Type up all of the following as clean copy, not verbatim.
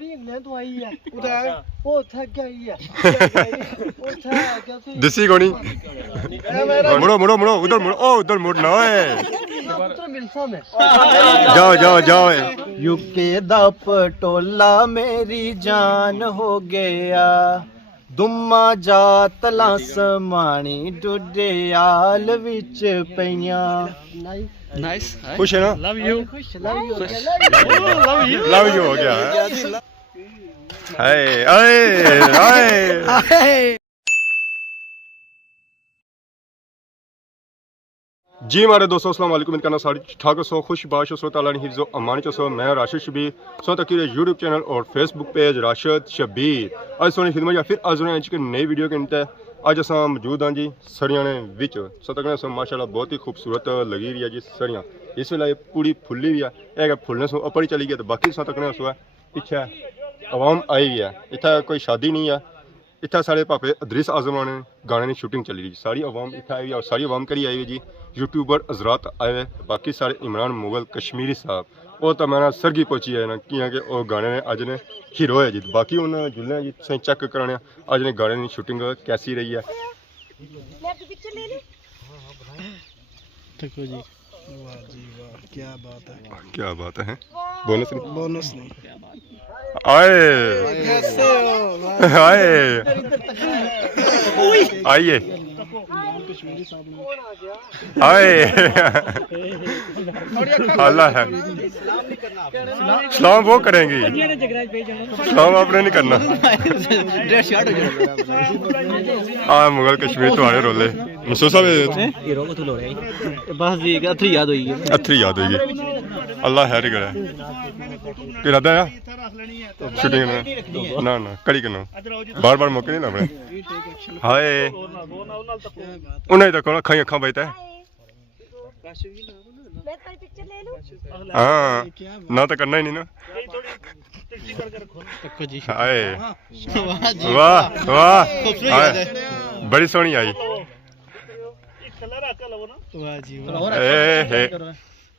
ਕੁੜੀ ਇੰਗਲੈਂਡ ਤੋਂ ਆਈ ਹੈ ਉਹ ਥੱਕ ਗਈ ਹੈ ਉਹ ਥੱਕ ਗਿਆ ਸੀ दिसी कोनी मुड़ो मुड़ो मुड़ो उधर मुड़ो ओ उधर मुड़ना है जाओ जाओ जाओ यूके दा पटोला मेरी जान हो गया दुम्मा जा तला समानी डुडियाल विच पईयां नाइस खुश है ना लव यू लव यू हो गया हाय हाय हाय जी हमारे दोस्तों अस्सलाम वालेकुम इनका नाम सारी ठाकुर सो खुश बाश सो ताला ने हिफ्ज़ो अमान सो मैं राशिद शबीर सो तक यूट्यूब चैनल और फेसबुक पेज राशिद शबीर आज सोनी खिदमत या फिर आज इंच के नई वीडियो के अंत अज अस मौजूद हाँ जी सरियाने विच सो तक माशाल्लाह बहुत ही खूबसूरत लगी रही है जी सरियां इस वेले पूरी फुली भी है फुलने सो ऊपर ही चली गई तो बाकी सो तक सो है पिछे आवाम आई हुई है इतना कोई शादी नहीं है इतना सारे भापे अदरीस आजम ने गाने की शूटिंग चली रही सारी आवाम इतना आई हुई और सारी आवाम करी आई हुई जी यूट्यूबर हजरात आए हुए बाकी सारे इमरान मुगल कश्मीरी साहब वो तो मैंने सरगी पहुंची है ना कि वो गाने ने अज ने हीरो है जी बाकी उन्होंने जुलने जी चेक कराने अज ने गाने की शूटिंग कैसी रही है देखो जी वाह जी वाह क्या बात है बोनस नहीं आए कैसे हो आए आइए आए अल्लाह है सलाम वो करेंगी सलाम आपने नहीं करना हाँ मुगल कश्मीर तो आने रोले महसूस बस जी अथरी याद हुई अथरी याद होगी अल्लाह हैर करे कि रदा है शूटिंग में ना ना कड़ी करना बार बार मौके नहीं लभने हाय उन्हें तो खाई अखा बजता है हाँ ना तो करना ही नहीं ना हाय वाह वाह बड़ी सोहनी आई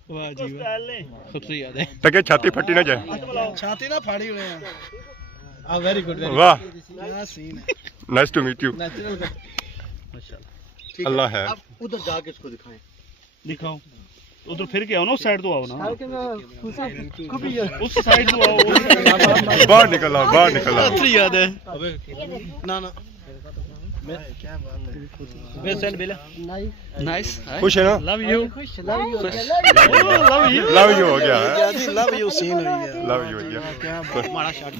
वाह जी खूबसूरत याद है तके छाती फटी ना जाए छाती ना फाड़ी हुए हैं वेरी गुड वाह क्या सीन है नाइस टू मीट यू अल्लाह है उधर जाके इसको दिखाएं दिखाओ उधर फिर के आओ ना उस साइड तो आओ ना उस उस साइड तो आओ बाहर निकला अथरी याद है ना ना क्या बात है नाइस खुश है ना लव यू लव यू हो गया लव यू सीन हुई है लव यू हो गया क्या बड़ा शॉट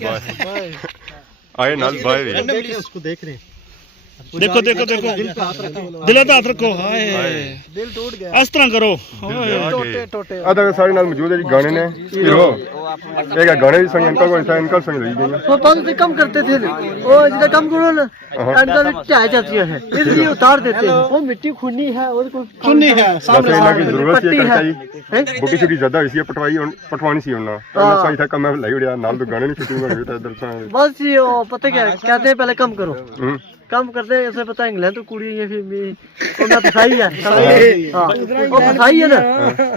आए नाल बाय भी उसको देख रहे हैं देखो देखो देखो दिल पे हाथ रखो हाय दिल टूट गया इस तरह करो टोटे आधा सारे नाल मौजूद है जी गाने ने हीरो एक गाने भी संग इनका संग लगी गई वो पास से कम करते थे वो जितना कम करो ना अंदर चाय जाती है इसलिए उतार देते हैं वो मिट्टी खुनी है और सुननी है सामने की जरूरत है बुटी छुटी ज्यादा इसी पटवानी सी होना सही था कम लाई उड़िया नाल तो गाने की शूटिंग हो गई था इधर बस ये पता क्या कहते हैं पहले कम करो कम करते हैं ऐसे पता इंग्लैंड तो कुड़ी ये फिर भी ना फसाई है हां वो फसाई है ना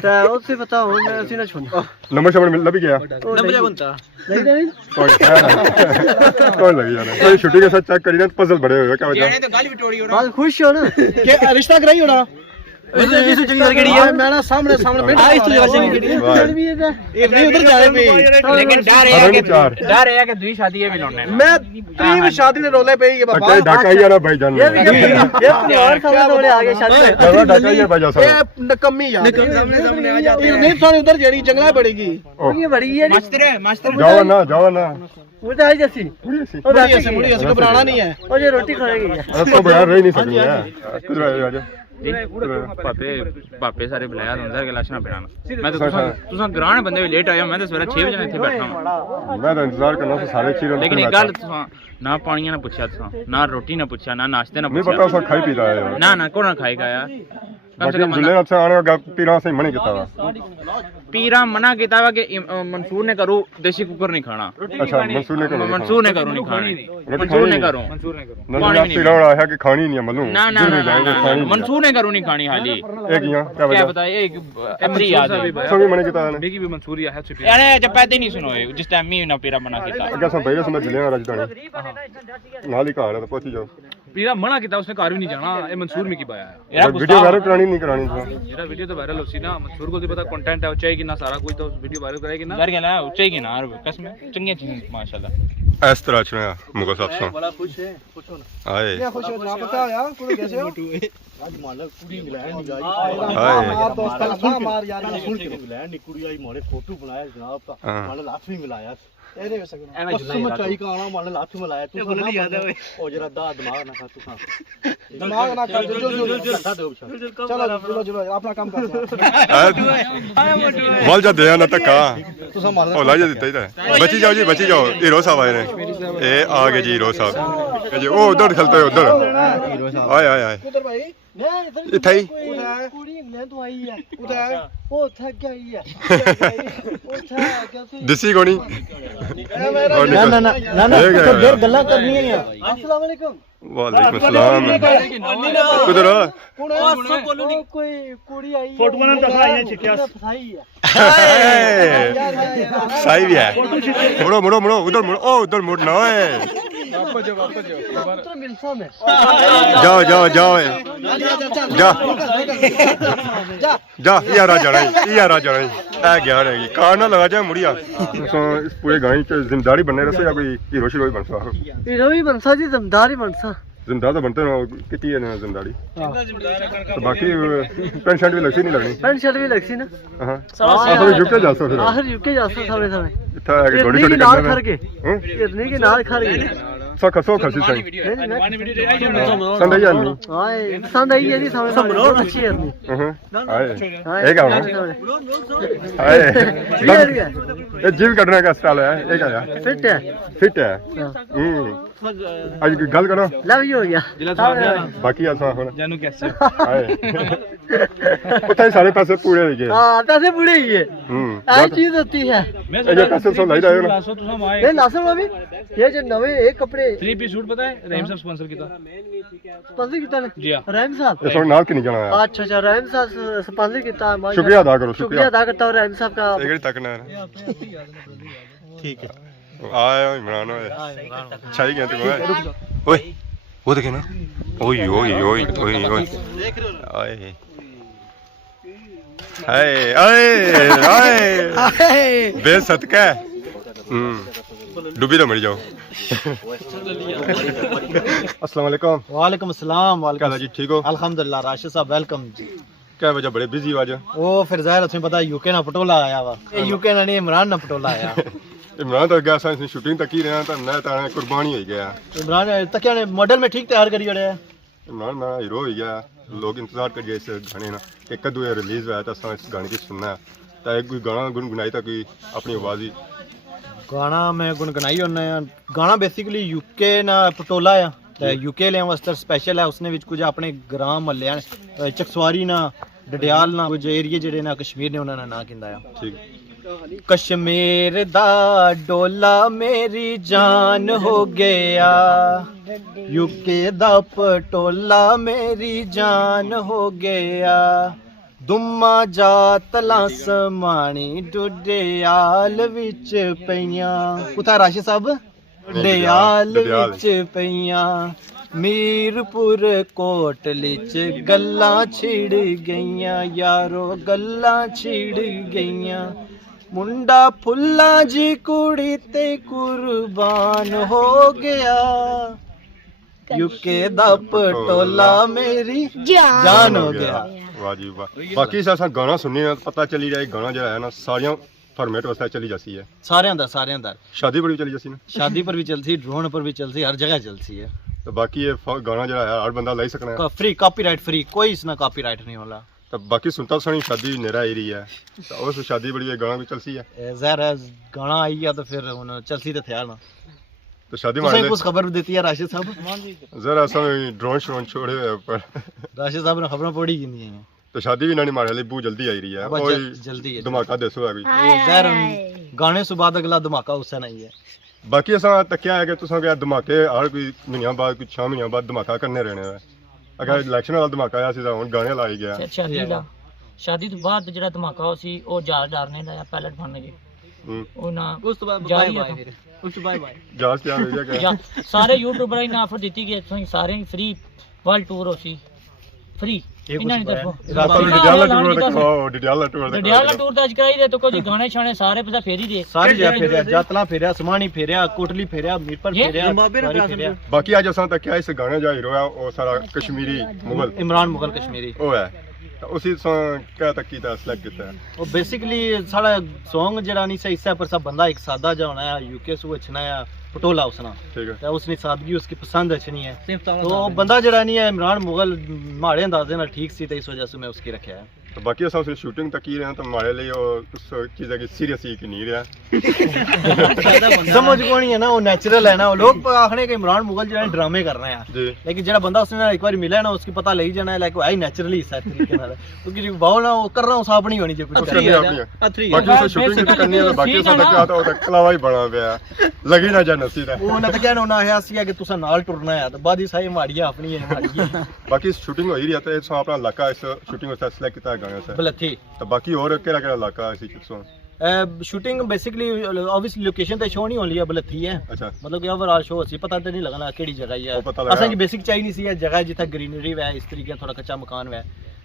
तो उससे पता हो मैं ऐसे ना छोड़ नंबर शबर मिल भी गया नंबर बनता नहीं कौन लगी यार कोई शूटिंग के साथ चेक करी ना पजल बड़े हुए क्या वजह तो गाली भी टोड़ी हो बात खुश हो ना के रिश्ता कराई हो ना जिस जगह लगी है मैं ना सामने बैठ इस जगह चली भी है ये नहीं उधर जा रहे पे लेकिन डर है कि दूसरी शादी है मिलने मैं तीन शादी ने रोले पे ये बाबा ढाका ही यार भाई जान ये परिवार सामने थोड़े आगे शादी ढाका ही भाई जा ये नकम्मी यार सामने आ जाती है नहीं सारी उधर जेड़ी जंगला पड़ेगी ये बड़ी है मास्टर जाओ ना वो तो आई जैसी मुड़ी ऐसे घबराना नहीं है और ये रोटी खाएगी अब तो बयान रह नहीं सकती है कुछ रह जा पापे सारे बुलाया अंदर गिलास ना पिलाना मैं तो तुसा ग्रांड बंदे भी लेट आया मैं तो सवेरे 6 बजे इथे बैठा हूं मैं तो इंतजार करना से सारे चीरों लेकिन एक गल तुसा ना पानी ना पूछा तुसा ना रोटी ना पूछा ना नाश्ते ना नहीं पूछा पता सब खाई पी रहा है ना ना कौन खाएगा यार बाकी जुल्ले से आने का पीरा से मने किता वा पीरा मना किया हुआ कि मंसूर ने करो देसी कुकर नहीं खाना। अच्छा मंसूर ने करो मंसूर ने करो नहीं खानी, मंसूर ने करो पीरा है कि खानी नहीं है मतलब ना ना मंसूर ने करो नहीं खानी हाली एक क्या क्या बताए एक एमरी याद है सभी मने किता ने भी मंसूरिया है यानी जब पैदे नहीं सुनो जिस टाइम मी ना पीरा मना किया अगर सब भाई समझ ले राजधानी नाल ही कहा तो पहुंच जाओ पीरा मना किया उसने कार भी नहीं जाना ये मंसूर में की पाया है वीडियो वायरल करानी नहीं करानी मेरा वीडियो तो वायरल होसी ना मंसूर को तो पता कंटेंट है चाहिए कि ना सारा कुछ तो वीडियो वायरल करेगी ना कर गया चाहिए कि ना कसम चंगी चीज माशाल्लाह इस तरह चुना मुगल साहब से बड़ा खुश है खुश हो आए क्या खुश हो ना पता यार कोई कैसे हो आज मालक कुड़ी इंग्लैंड नहीं गई हाय मार दोस्त का मार यार सुन के इंग्लैंड की कुड़ी आई मारे फोटो बनाया जनाब का माने लाख भी मिलाया तेरे हो सकना कसम चाही का आना माने लाख मिलाया तू बोल याद है ओ जरा दा दिमाग ना खा तू खा दिमाग ना कर जो चलो चलो अपना काम कर बोल जा दे ना तक तू संभाल ओ ला जा देता ही बची जाओ जी बची जाओ हीरो साहब आए ने ए आ गए जी हीरो साहब जी ओ उधर खेलते है उधर आए आए आए उधर भाई इथे ही कुड़ी इंग्लैंड तो आई है उधर वो थक गई है वो था कैसे दिसी कोनी ना ना ना ना तो देर गल्ला करनी है अस्सलाम वालेकुम वालेकुम सलाम किधर कोई कुड़ी आई फोटो बना तो आई है चिकिया फसाई है सही भी है मुड़ो मुड़ो मुड़ो उधर मुड़ो ओ उधर मुड़ना है तो मिलसा में जाओ जाओ जाओ जा जा यार आ जाना यार आ जाना ए गया रहेगी कार ना लगा जाए मुड़िया इस पूरे गांव की जिम्मेदारी बनने रसे या कोई हीरो शीरो ही बनसा हीरो ही बनसा जी जिम्मेदारी बनसा जिम्मेदार तो बनते ना कितनी है ना जिम्मेदारी तो बाकी पेंट शर्ट भी लगती नहीं लगनी पेंट शर्ट भी लगसी ना हां तो यूके जा सकते हो आखिर यूके जा सकते सामने सामने इतना है कि थोड़ी थोड़ी नाल खर के इतने के नाल खर के सो खसी सही संदे यार नहीं हाय पसंद आई है जी सामने सामने अच्छी है अपनी हाय एक आओ हाय ये जिम करने का स्टाइल है एक आया फिट है आज गल करो लव यू हो गया बाकी ऐसा होना जानू कैसे हाय पता है सारे पैसे पूरे हो गए हां पैसे पूरे ही है ऐसी चीज होती है ये पैसे सब लाई जाए ना ये लासन अभी ये जो नवे एक कपड़े 3 पीस सूट पता है रहीम साहब स्पॉन्सर किया स्पॉन्सर किया ने जी रहीम साहब ये सब नाल के नहीं जाना है अच्छा अच्छा रहीम साहब स्पॉन्सर किया शुक्रिया अदा करो शुक्रिया अदा करता हूं रहीम साहब का एक तक ना ठीक है आया इमरान ओए अच्छा ही गया तू ओए वो देखे ना ओए ओए ओए ओए ओए देख रहे हो आए हाय आए आए बेसदका डूबी तो मर जाओ अस्सलाम वालेकुम वालेकुम अस्सलाम क्या हाल जी ठीक हो अल्हम्दुलिल्लाह राशिद साहब वेलकम जी क्या वजह बड़े बिजी हो आज ओ फिर जाहिर तुम्हें पता यूके ना पटोला आया वा यूके ना नहीं इमरान ना पटोला आया इमरान तो गया साइंस शूटिंग तक ही रहा था मैं तो कुर्बानी हो गया इमरान तक क्या ने मॉडल में ठीक तैयार करी रहे इमरान मैं हीरो हो गया लोग इंतजार कर गए इस गाने ना कि कदू ये रिलीज हुआ था इस गाने की सुनना है तो एक कोई गाना गुनगुनाई था कोई अपनी आवाज ही गाना मैं गुनगुनाई होना गाना बेसिकली यूके ना पटोला है ते यूके ले वास्ते स्पेशल है उसने विच कुछ अपने ग्राम महल्ले चकसवारी ना डडियाल ना कुछ एरिया जेडे ना कश्मीर ने उन्होंने ना किंदा है ठीक कश्मीर दा डोला मेरी जान हो गया यूके दा पटोला मेरी जान हो गया दुम्मा जातला समानी डुडियाल विच पईयां कुथा राशिद साहब डडियाल विच पईयां मीरपुर कोटली च गल्लां छिड़ गईयां यारो गल्लां छिड़ गईयां मुंडा फुल्ला जी कुड़ी ते कुर्बान हो गया यूके दा पटोला मेरी जान हो गया वाह जी वाह बाकी सा गाना सुनने पता चली जाए गाना जो है ना सारियां फॉर्मेट वास्ते चली जाती है सारे दा शादी पर भी चली जाती है शादी पर भी चलती ड्रोन पर भी चलती हर जगह चलती है तो बाकी ये गाना जो है हर बंदा लाई सकना है फ्री कॉपीराइट फ्री कोई इसना कॉपीराइट नहीं होला तो बाकी सुनता सुनी शादी नेरा ही रही है तो उस शादी बड़ी ये गाना भी चलती है ज़ाहिर है गाना आई गया तो फिर हुन चलती तो थे ना तो शादी तुसें कुछ खबर देती है राशिद साहब जरा समय ड्रोन श्रोन छोड़े हुए ऊपर राशिद साहब ने खबरें पढ़ी की नहीं तो शादी भी नानी मारे बहुत जल्दी आई रही है और जल्दी धमाका दसो है कोई जहर गाने से बाद अगला धमाका उससे नहीं है बाकी असा तक्या है कि तुसा क्या धमाके हर कोई महीना बाद कुछ 6 महीने बाद धमाका करने रहने है अगर इलेक्शन वाला धमाका आया सी हुन गाने लाई गया शादी तो बाद जेड़ा धमाका हो सी ओ जाल डालने दा पैलेट बनने के ओ ना उस तो बाद बाय बाय उस बाय बाय जहाज क्या हो गया सारे यूट्यूबर ने ऑफर दी गई सारे फ्री वर्ल्ड टूर हो सी फ्री इन्हां ने तरफों डियाला टूर दा कराई दे तो कोई गाने शाने सारे पैसा फेरी दे सारी जगह फेरिया जातला फेरिया समानी फेरिया कोटली फेरिया मीरपुर फेरिया बाकी आज असा तक्या इस गाने जा हीरो है ओ सारा कश्मीरी मुगल इमरान मुगल कश्मीरी ओ है उसी क्या तक कीता सिलेक्ट कीता है ਉਹ ਬੇਸਿਕਲੀ ਸਾਡਾ Song ਜਿਹੜਾ ਨਹੀਂ ਸਹੀ ਸੇ ਪਰ ਸਭ ਬੰਦਾ ਇੱਕ सादा जा होना है यूके से अच्छा है पटोला उसना ठीक है तो उसने सादगी उसकी पसंद अच्छी है तो बंदा जरा नहीं है इमरान मुगल माड़े अंदाजे ना ठीक सी तो इस वजह से मैं उसकी रखा है तो बाकी असा उसकी शूटिंग तक ही रहे तो हमारे लिए उस चीज़ की सीरियस ही कि नहीं रहा समझ को नहीं है ना वो नेचुरल है ना वो लोग आखने के इमरान मुगल जो ड्रामे कर रहे हैं लेकिन जरा बंदा उसने एक बार मिला है ना उसकी पता लग जाना है लाइक आई नेचुरली इस तरीके नाल क्योंकि वाओ ना वो कर रहा हूं साफ नहीं होनी चाहिए बाकी उसे शूटिंग करनी है बाकी उसे तक आता वो कलावा ही बना पिया लगी ना जा नसी दा वो ना तो कहना ना है सी कि तुसा नाल टुरना है तो बाद ही सारी माड़ियां अपनी है माड़ियां बाकी शूटिंग हो ही रही है तो अपना इलाका इस शूटिंग वास्ते सिलेक्ट किया गाने से बलथी तो बाकी और केड़ा इलाका इसी चीज़ों शूटिंग बेसिकली ऑब्वियसली लोकेशन ते शो नहीं होनी है बलथी है अच्छा मतलब कि ओवरऑल शो सी पता तो नहीं लगना केड़ी जगह है असा की बेसिक चाहिए नहीं सी जगह जिथे ग्रीनरी है इस तरीके थोड़ा कच्चा मकान है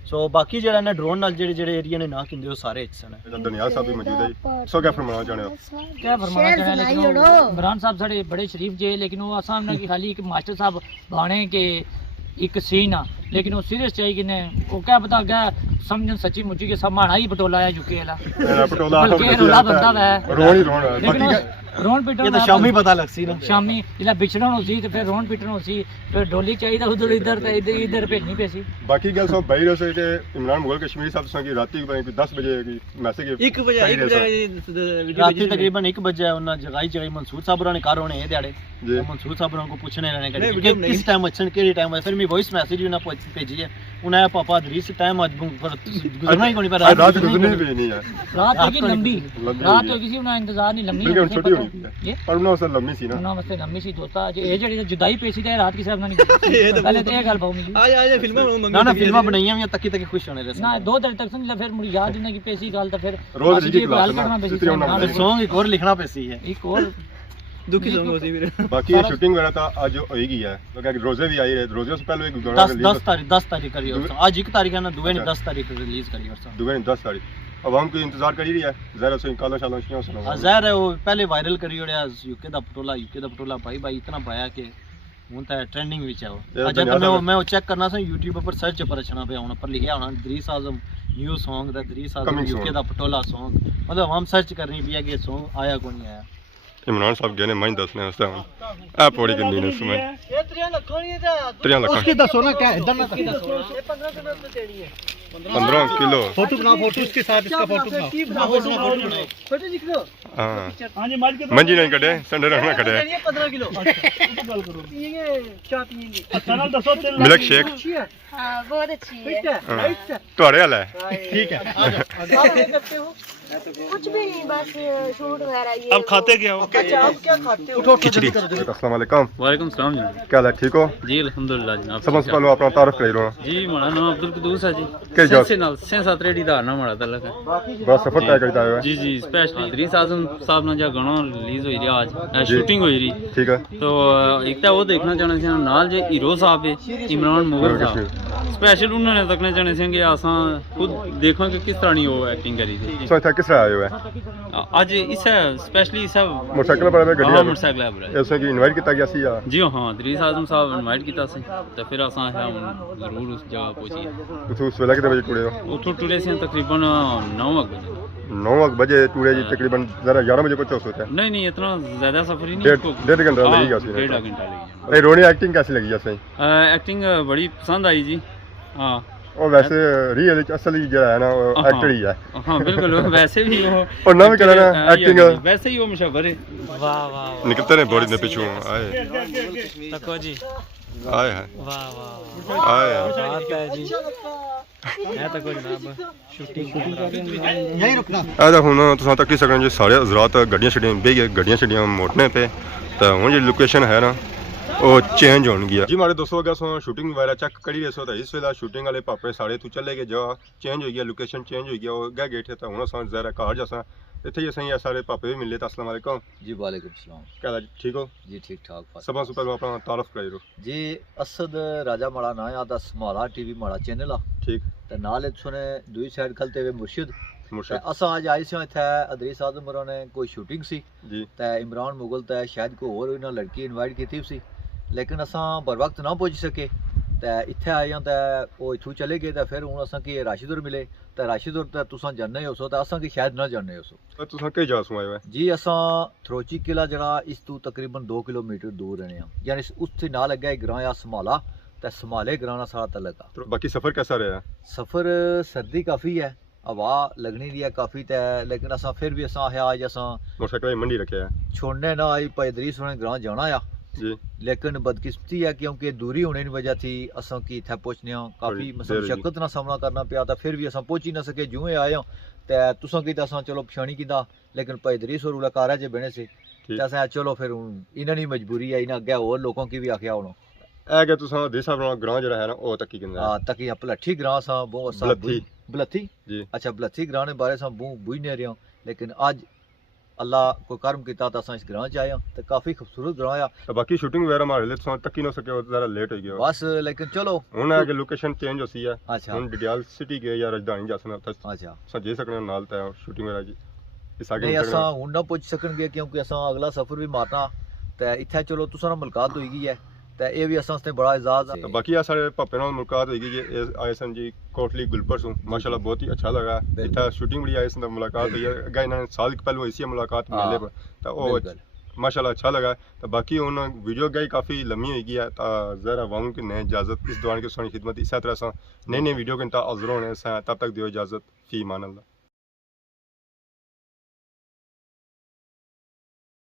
सो बाकी जेड़ा ना ड्रोन नाल जेड़े एरिया ने ना किंदे सारे हिस्से ने दुनिया साहब भी मौजूद है सो क्या फरमाना चाहते हो क्या फरमाना चाहते हैं लेकिन इमरान साहब साडे बड़े शरीफ जे लेकिन वो आसाम की खाली एक मास्टर साहब बाणे के एक सीन आ लेकिन वो सीरियस चाहिए कि ने वो क्या पता क्या समझन सच्ची मुच्ची के सब माना ही पटोला है यूके वाला पटोला रोला बंदा है रोन ही रोन लेकिन रोन पीटन ये तो शामी पता लग सी ना शामी जिला बिछड़न होसी तो फिर रोन पीटन होसी फिर डोली चाहिए उधर इधर तो इधर भेजनी पैसी बाकी गल सब बाहर से के इमरान मुगल कश्मीरी साहब से राती 10 बजे की मैसेज 1 बजे राती तकरीबन 1 बजे उन्ना जगह मंसूर साहब ने कार होने दिहाड़े मंसूर साहब को पूछने रहने के किस टाइम अच्छन केड़ी टाइम है फिर मैं वॉइस मैसेज उन्हें भेजी है उन्हें पापा दरीस टाइम आज गुजरना ही कोनी पर रात गुजरनी भी नहीं है रात की लंबी रात हो किसी उन्हें इंतजार नहीं लंबी लेकिन छोटी हो गई पर उन्हें उससे लंबी सी ना उन्हें मस्ते लंबी सी दोता ये जड़ी जुदाई पेशी ते रात की साहब ना नहीं पहले तो ये गल पाऊंगी आ फिल्म ना फिल्म बनाई हैं तकी तकी खुश होने रहे ना 2 दिन तक समझ ले फिर मुझे याद नहीं कि पेशी गल तो फिर रोज जी गल करना पेशी सॉन्ग एक और लिखना पेशी है एक और दुखी सॉन्ग होती फिर बाकी ये शूटिंग वगैरह था आज होएगी है तो क्या रोजे भी आई है रोजे से पहले एक गाना 10 तारीख करी और आज 1 तारीख है ना दुबई ने 10 तारीख रिलीज करी और दुबई ने 10 तारीख अब हम कोई इंतजार कर ही रही है ज़रा से काला शाला क्यों सुना ज़ाहिर है वो पहले वायरल करी ओड़िया यूके दा पटोला भाई इतना पाया कि हूं तो ट्रेंडिंग विच है वो अच्छा मैं वो चेक करना सा YouTube पर सर्च पर रचना पे होना पर लिखा होना दरीस आजम न्यू सॉन्ग दा दरीस आजम यूके दा पटोला सॉन्ग मतलब हम सर्च करनी भी है कि सॉन्ग आया कौन नहीं आया इमरान साहब गए ने मैं दसने वास्ते हम ए पौड़ी कितनी ने सुने ये 3 लाख नहीं है 3 लाख उसकी दसो ना क्या इधर ना दसो ये 15 किलो में देनी है 15 किलो फोटो बना फोटो उसके साथ इसका फोटो बना फोटो दिख लो हां हाँ जी मार के मंजी नहीं कटे संडे रखना कटे ये 15 किलो गल करो पिएंगे क्या पिएंगे अच्छा ना दसो तेल मिल्क शेक अच्छी है हाँ बहुत अच्छी है ठीक है राइट है तुम्हारे वाला है ठीक है आ जाओ क्या करते हो कुछ भी नहीं बस शूट वगैरह ये अब खाते क्या हो अच्छा आप क्या खाते हो खिचड़ी अस्सलाम वालेकुम वालेकुम सलाम जनाब क्या हाल है ठीक हो जी अल्हम्दुलिल्लाह जनाब सबसे पहले अपना तारुफ कर लो जी हमारा नाम अब्दुल कदूस है जी के जाओ से नाल से साथ रेडी दा ना हमारा तलक है बड़ा सफर तय करता है जी जी स्पेशली दरीस आजम साहब ने जो गाना रिलीज हुई रही आज शूटिंग हुई रही ठीक है तो एक तो वो देखना चाहने से नाल जो हीरो साहब है इमरान मुगल साहब स्पेशल उन्होंने तकने चाहने से कि आसा खुद देखो कि किस तरह वो एक्टिंग करी थी सो इतना किस तरह आए हुए हैं आज इस स्पेशली सब मोटरसाइकिल पर गड्डी हाँ मोटरसाइकिल है बरा ऐसे कि इनवाइट किया गया सी या जी हाँ दरीस आजम साहब इनवाइट किया सी तो फिर असा जरूर उस जगह पहुंची तो उस वेला कितने बजे टुरे हो उठो टुरे से तकरीबन 9 बजे 9 बजे टुरे जी तकरीबन जरा 11 बजे पहुंचे होते हैं नहीं इतना ज्यादा सफर ही नहीं डेढ़ घंटा लगेगा सी डेढ़ घंटा लगेगा ए रोनी एक्टिंग कैसी लगी जैसे एक्टिंग बड़ी पसंद आई जी हाँ और वैसे रियल असली जो है ना एक्टर ही है हाँ बिल्कुल वैसे भी वो और ना भी करा ना एक्टिंग वैसे ही वो मुशव्वर है वाह वाह निकलते ने बॉडी ने पीछे आए तको जी आए हैं वाह वाह आए हैं बात है जी यहीं रुकना ਇਹਦਾ ਹੁਣ ਤੁਸੀਂ ਤੱਕ ਹੀ ਸਕਣ ਜੀ ਸਾਰੇ ਹਜ਼ਰਾਤ ਗੱਡੀਆਂ ਛੱਡੀਆਂ ਬਈ ਗੱਡੀਆਂ ਛੱਡੀਆਂ ਮੋਟਨੇ पे ਤਾਂ ਹੁਣ ਜਿਹੜੀ ਲੋਕੇਸ਼ਨ ਹੈ ਨਾ ਉਹ ਚੇਂਜ ਹੋਣਗੀ ਜੀ ਮਾਰੇ ਦੋਸਤੋ ਅਗਾ ਸੋ ਸ਼ੂਟਿੰਗ ਵਗੈਰਾ ਚੈੱਕ ਕਰੀ ਰਹੇ ਸੋ ਤਾਂ ਇਸ ਵੇਲੇ ਸ਼ੂਟਿੰਗ ਵਾਲੇ ਪਾਪੇ ਸਾਰੇ ਤੂੰ ਚਲੇ ਗਏ ਜਾ ਚੇਂਜ ਹੋ ਗਿਆ ਲੋਕੇਸ਼ਨ ਚੇਂਜ ਹੋ ਗਿਆ ਉਹ ਗਏ ਗਏ ਤਾਂ ਹੁਣ ਅਸਾਂ ਜ਼ਰਾ ਘਰ ਜਾਸਾਂ ਇੱਥੇ ਹੀ ਅਸੀਂ ਸਾਰੇ ਪਾਪੇ ਵੀ ਮਿਲੇ ਤਾਂ ਅਸਲਾਮ ਵਾਲੇਕੁਮ जी वालेकुम सलाम कहला ठीक हो जी ठीक ठाक सबा से पहले अपना तारफ कराई रो जी असद राजा माड़ा ना आदा स्माला टीवी माड़ा चैनल आ ठीक ते नाल इत्थों दूई साइड खलते हुए मुर्शिद मुर्शिद असा अज आए सी इत्थे अदरीस आजम होरां ने कोई शूटिंग सी जी ते इमरान मुगल ते शायद कोई होर इन्हां लड़की इनवाइट कीती सी लेकिन असा बर वक्त ना पहुंच सके ते इत्थे आए हां ते ओह इत्थों चले गए ते फिर हुण असां की राशिद होर मिले ते राशिद होर ते तुसां जानने हो सो ते असां की शायद ना जानने हो सो तुसा के जासू आए हुए जी असां थरोची किला जरा इस तू तकरीबन 2 किलोमीटर दूर रहने हां यानी उससे नाल लग्गा एक ग्रां आ समाला ते समाले ग्रां नाल सारा तलक आ तो बाकी सफर कैसा रहा सफर सर्दी काफ़ी है हवा लगनी दी है काफ़ी ते लेकिन असां फिर भी असां आया अज असां मोटरसाइकिल मंडी रखे है छोड़ने ना आई पैदरीस होने ग्रां जाना आ जी लेकिन बदकिस्मती है क्योंकि दूरी होने की वजह थी असां की इत्थे पहुंचने काफ़ी देर होई। मशक्कत ना सामना करना पिया था फिर भी असां पहुंच ही ना सके जुए आए हां ते तुसां की असां चलो पछाणी कीता लेकिन पैदरीस होर उला कार जे बने से ते असां चलो फिर हुण इन्हां दी मजबूरी है इन्हां अग्गे होर लोगों की भी आख्या हुण ए के तुसा देसा अपना ग्रां जरा है ना ओ तक की किंदा हां तक भलट्ठी ग्रां सा बहु असां भलट्ठी। भलट्ठी जी अच्छा भलट्ठी ग्रां ने बारे सा बहु बुझ नहीं रहे हां लेकिन अज अल्लाह कोई कर्म कीता तो असां इस ग्रां च आए हां ते काफ़ी खूबसूरत ग्रां आ तो बाकी शूटिंग वगैरह मारे ले तुसा तक ही ना सके जरा लेट हो गया बस लेकिन चलो हुन है कि लोकेशन चेंज होसी है अच्छा हुन डिडियाल सिटी गए या राजधानी जासना तो अच्छा सजे सकने नाल ता शूटिंग वगैरह जी इस आगे नहीं असां हुण ना पुज सकणगे क्योंकि असां अगला सफर भी मारना ते इत्थे चलो तुसां नाल मुलाकात होई गई है ते ये भी असां आस्ते बड़ा एजाज तो बाकी आ सारे पापे नाल मुलाकात होगी जी आए सन जी कोटली गुलपर सु माशाल्लाह बहुत ही अच्छा लगा इतना शूटिंग बड़ी आए सन मुलाकात हुई है अगे इन्होंने साल पहले हुई सी मुलाकात मिले पर तो वो माशाल्लाह अच्छा लगा तो बाकी उन वीडियो गई काफ़ी लम्बी हो गई है तो ज़रा वाऊँ कि नए इजाज़त इस दौरान की सोनी खिदमत इस तरह से नई नई वीडियो के इंतजार होने तब तक दियो इजाज़त फी मान अल्लाह।